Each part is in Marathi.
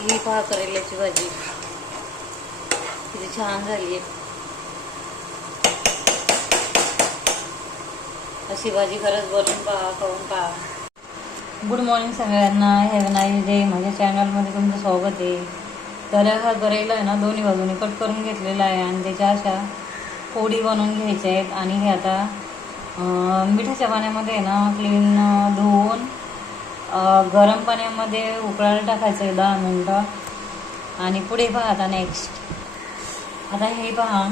ही पहा करेल्याची भाजी किती छान झाली आहे. अशी भाजी खरंच बनवून पहा, खाऊन पहा. गुड मॉर्निंग सगळ्यांना. Have nice day. माझ्या चॅनलमध्ये तुमचं स्वागत आहे. तर हा करेला आहे ना दोन्ही बाजूने कट करून घेतलेला आहे आणि त्याच्या अशा फोडी बनवून घ्यायच्या आहेत. आणि हे आता मिठाच्या पाण्यामध्ये ना क्लीन धुवून गरम पाण्यामध्ये उकळायला टाकायचं आहे 10 मिनटं. आणि पुढे पहा आता नेक्स्ट. आता हे पहा,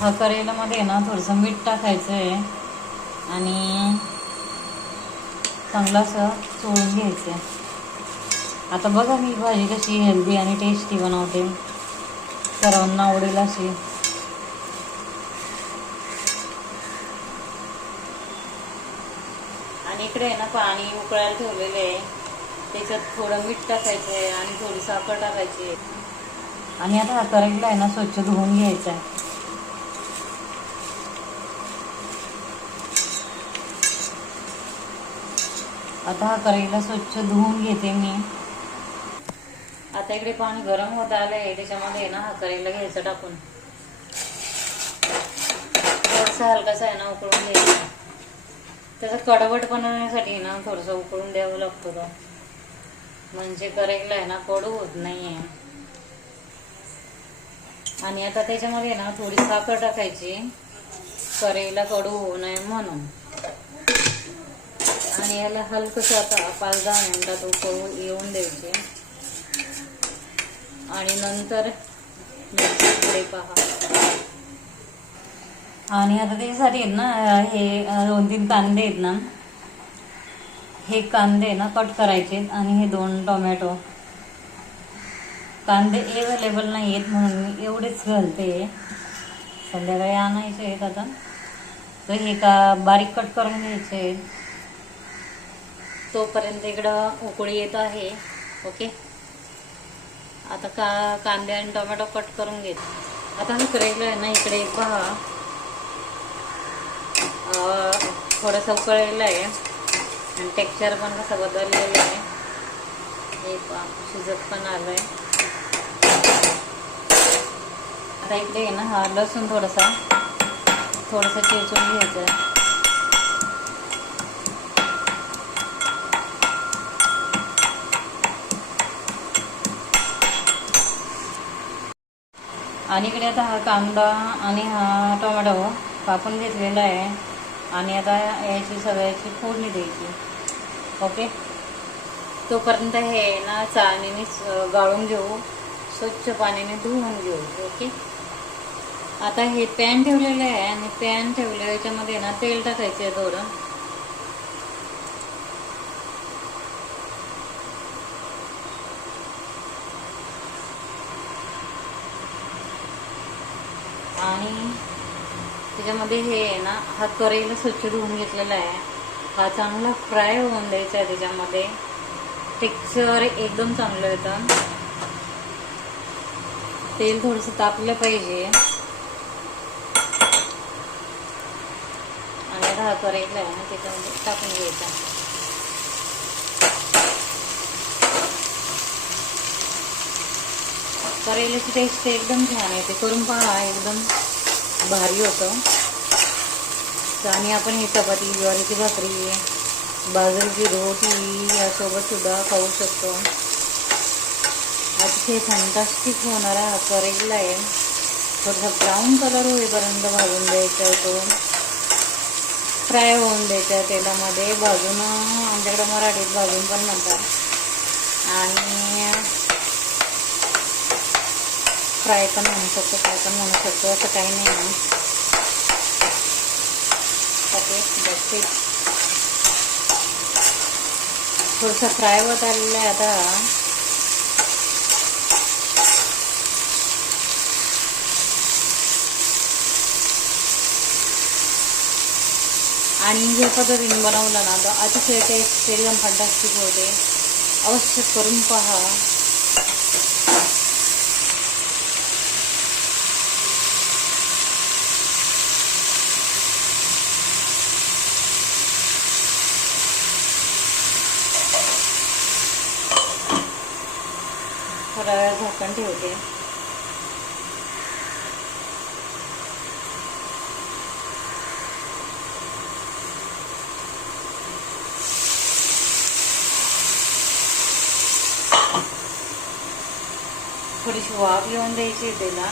हा करेलामध्ये ना थोडंसं मीठ टाकायचं आहे आणि चांगलं असं चोळून घ्यायचं आहे. आता बघा मी भाजी कशी हेल्दी आणि टेस्टी बनवते, सर्वांना आवडेल अशी. आणि इकडे आहे ना पाणी उकळायला ठेवलेलं आहे, त्याच्यात थोडं मीठ टाकायचं आहे आणि थोडी साखर टाकायची आहे. आणि आता हा करेला आहे ना स्वच्छ धुवून घ्यायचा आहे. आता हा करेला स्वच्छ धुवून घेते मी. आता इकडे पाणी गरम होत आलंय, त्याच्यामध्ये ना हा करेला घ्यायचा टाकून. थोडासा हलकासा आहे ना उकळून घ्यायचा. त्याचा कडवट बनवण्यासाठी ना थोडंसं उकळून द्यावं लागतं तो, म्हणजे करेला आहे ना कडू होत नाहीये. आणि आता त्याच्यामध्ये ना थोडी साखर टाकायची, करेला कडू होऊ नये म्हणून. आणि याला हलकंसं आता 5-10 मिनिटात उकळून येऊन द्यायचे. आणि नंतर पुढे पहा. आणि आता त्याच्यासाठी ना हे 2-3 कांदे आहेत ना, हे कांदे ना कट करायचे. आणि हे 2 टोमॅटो. कांदे अवेलेबल नाही आहेत म्हणून मी एवढेच घालते, संध्याकाळी आणायचे आहेत आता. तर हे बारीक कट करून घ्यायचे आहेत. तोपर्यंत इकडं उकळी येत आहे. ओके, आता कांदे आणि टोमॅटो कट करून घेत. आता मी करेला आहे ना इकडे पहा, थोडंसं उकळलेलं आहे आणि टेक्स्चर पण कसं बदललेलं आहे. हे पहा, शिजत पण आलं आहे. आता इकडे आहे ना हा लसूण थोडंसं चेचून घ्यायचं आहे. आणि इकडे आता हा कांदा आणि हा टोमॅटो कापून घेतलेला आहे. आणि आता याची सगळ्याची फोडणी द्यायची. ओके, तोपर्यंत हे ना चाळणीने गाळून घेऊ, स्वच्छ पाण्याने धुवून घेऊ. ओके, आता हे पॅन ठेवलेलं आहे आणि पॅन ठेवलं याच्यामध्ये ना तेल टाकायचं आहे थोडं. आणि त्याच्यामध्ये हे आहे ना हा करेला स्वच्छ धुवून घेतलेला आहे, हा चांगला फ्राय होऊन द्यायचा आहे. त्याच्यामध्ये टेक्स्चर एकदम चांगलं येतं. तेल थोडंसं तापलं पाहिजे. आणि आता हा करेला आहे ना त्याच्यामध्ये टाकून घ्यायचा. करेल्याची टेस्ट एकदम छान येते, करून पहा, एकदम भारी होतं. आणि आपण ही चपाती, ज्वारीची भाकरी, बाजरीची रोटी यासोबत सुद्धा खाऊ शकतो. अतिशय फॅन्टास्टिक होणारा हा करेला आहे. थोडासा ब्राऊन कलर होईपर्यंत भाजून द्यायचा आहे, तो फ्राय होऊन द्यायचा तेलामध्ये. भाजून आमच्याकडे मराठीत भाजून पण म्हणतात आणि फ्राय पण म्हणू शकतो, काय पण म्हणू शकतो, असं काही नाही आहे. ओके, बस थोडंसं फ्राय होत आलेलं आहे आता. आणि ज्या पद्धतीने बनवलं ना तर अतिशय टेस्ट एकदम फंटास्टिक होते. अवश्य करून पहा. थोडा वेळ झाकण ठेवते. थोडीशी वाफ येऊन द्यायची त्याला.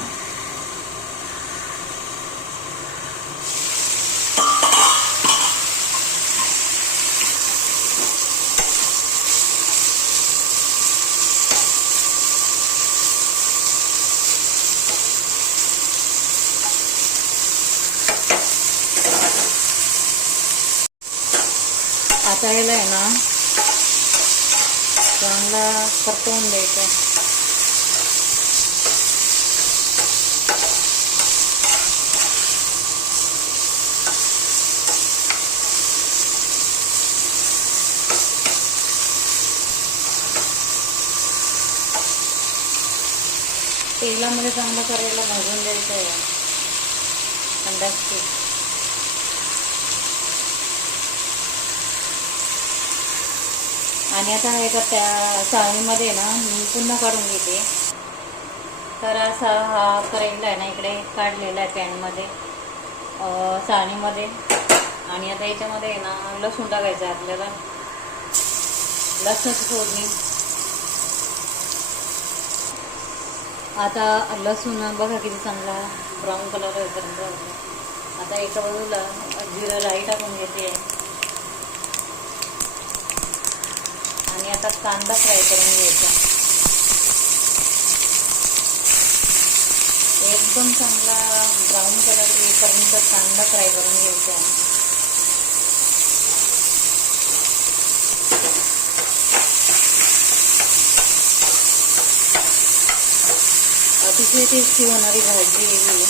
आता याला आहे ना चांगला परतवून द्यायचं. तेलामध्ये चांगलं करायला भाजून द्यायचं आहे अंदाजची. आणि आता हे का त्या चाळणीमध्ये ना मी पुन्हा काढून घेते. तर असा हा करेला आहे ना इकडे काढलेला आहे पॅनमध्ये, चाळणीमध्ये. आणि आता याच्यामध्ये ना लसूण टाकायचं आहे आपल्याला. लसूणाची फोडणी. आता लसूण बघा किती चांगला ब्राऊन कलर होईपर्यंत. आता एका बाजूला जिरं राई टाकून घेते. आणि आता कांदा फ्राय करून घ्यायचा. एकदम चांगला ब्राऊन कलर येईपर्यंत कांदा फ्राय करून घ्यायचा. अतिशय टेस्टी होणारी भाजी ही.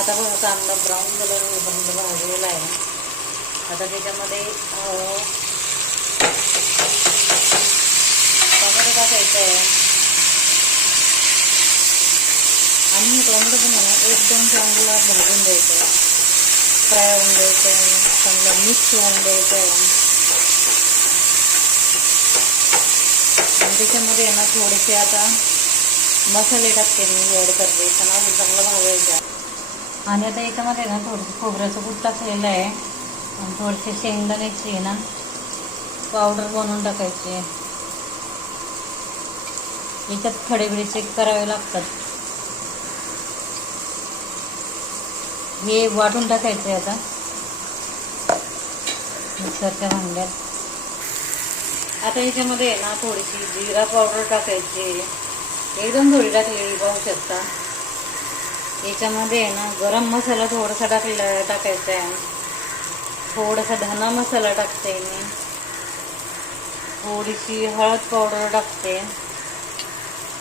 आता बघा कांदा ब्राऊन कलर होईपर्यंत भाजलेला आहे. आता त्याच्यामध्ये टोमॅटो टाकायचं आहे. आणि हे टोमॅटो पण आहे ना एकदम चांगला भाजून द्यायचं आहे, फ्राय होऊन द्यायचं आहे, चांगला मिक्स होऊन द्यायचं आहे. आणि त्याच्यामध्ये आहे ना थोडेसे आता मसाले टाकते मी, ॲड करते. चांगलं भाजायचं. आणि आता याच्यामध्ये ना थोडंसं खोबऱ्याचं कूट टाकलेलं आहे. आणि थोडेसे शेंगदाण्याची आहे ना पावडर बनवून टाकायची. याच्यात खडे चेक करावे लागतात. हे वाटून टाकायचे आता मिक्सरच्या भांड्यात. आता याच्यामध्ये आहे ना थोडीशी जिरा पावडर टाकायची. एकदम थोडी टाकलेली पाहू शकता. याच्यामध्ये आहे ना गरम मसाला थोडासा टाकायचा आहे. थोडासा धना मसाला टाकते मी. थोडीशी हळद पावडर टाकते.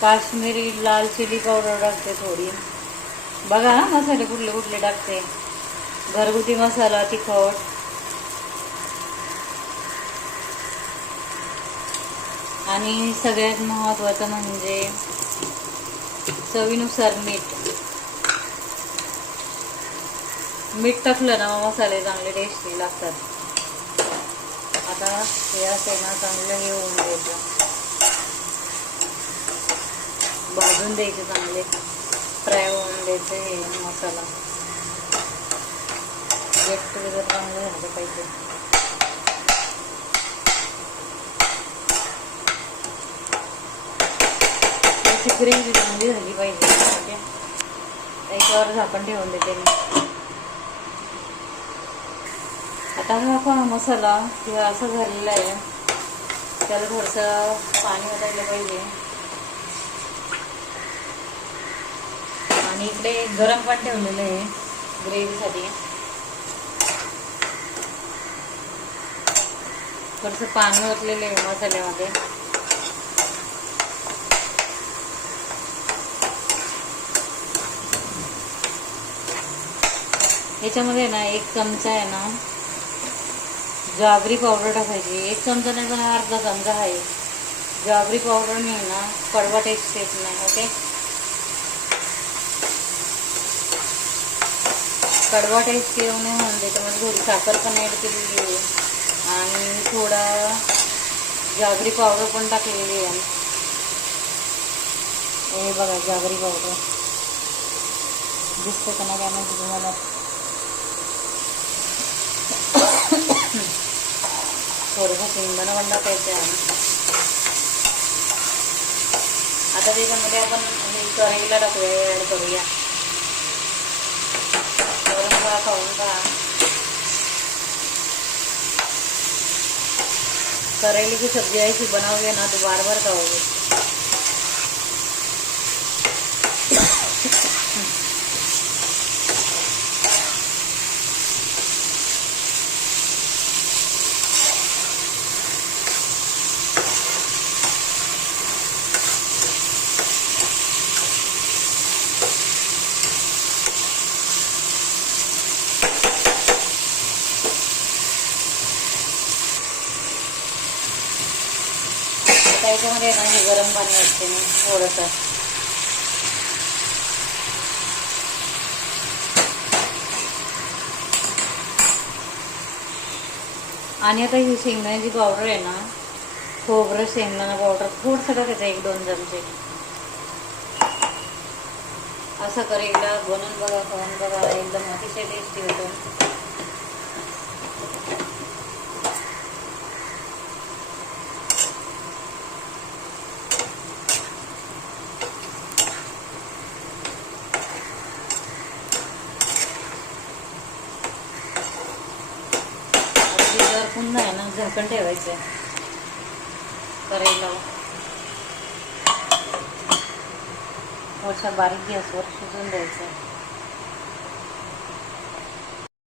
काश्मीरी लाल चिली पावडर टाकते थोडी. बघा ना मसाले कुठले कुठले टाकते. घरगुती मसाला, तिखट. आणि सगळ्यात महत्त्वाचं म्हणजे चवीनुसार मीठ. मीठ टाकलं ना मसाले चांगले टेस्टी लागतात. आता हे असे ना चांगलं हे होऊन द्यायचं, भाजून द्यायचे, चांगले फ्राय होऊन द्यायचे. हे मसाला गेट टुगेदर चांगलं झालं पाहिजे. त्याची ग्रेव्ही चांगली झाली पाहिजे. त्याच्यावर झाकण ठेवून देते मी. आता हा मसाला किंवा असा झालेला आहे, त्याला थोडंसं पाणी ओतायला पाहिजे. आणि इकडे गरम पाणी ठेवलेलं आहे ग्रेव्हीसाठी. थोडंसं पाणी ओतलेलं आहे मसाल्यामध्ये. याच्यामध्ये ना 1 चमचा आहे ना ज्वारी पावडर टाकायची. 1 चमचा नाही पण अर्धा चमचा आहे. ज्वारी पावडर नाही ना कडवा टेस्ट येत नाही. ओके. कडवा टेस्ट येऊ नये म्हणून त्याच्यामध्ये थोडी साखर पण ॲड केलेली आहे आणि थोडा जागरी पावडर पण टाकलेली आहे. हे बघा जागरी पावडर दिसते का नाही काय माहिती तुम्हाला. थोडंसं शेंगदाणा पण टाकायचं आहे. आता त्याच्यामध्ये आपण हे कढईला टाकूया, ॲड करूया. वरून पहा, खाऊन पहा. करेले की सब्जी ऐसी बनाओगे ना तो बार बार खाओगे. त्याच्यामध्ये ना हे गरम पाणी असते ना थोडंसं. आणि आता ही शेंगदाण्याची पावडर आहे ना, खोबरं शेंगदाणा पावडर थोडंसं टाकायचं, 1-2 चमचे. असं करेला बनवून बघा, खाऊन बघा, एकदम अतिशय टेस्टी होतं. पुन्हा आहे ना झाकण ठेवायचं करेला. थोडसा बारीक गॅसवर शिजून द्यायचं.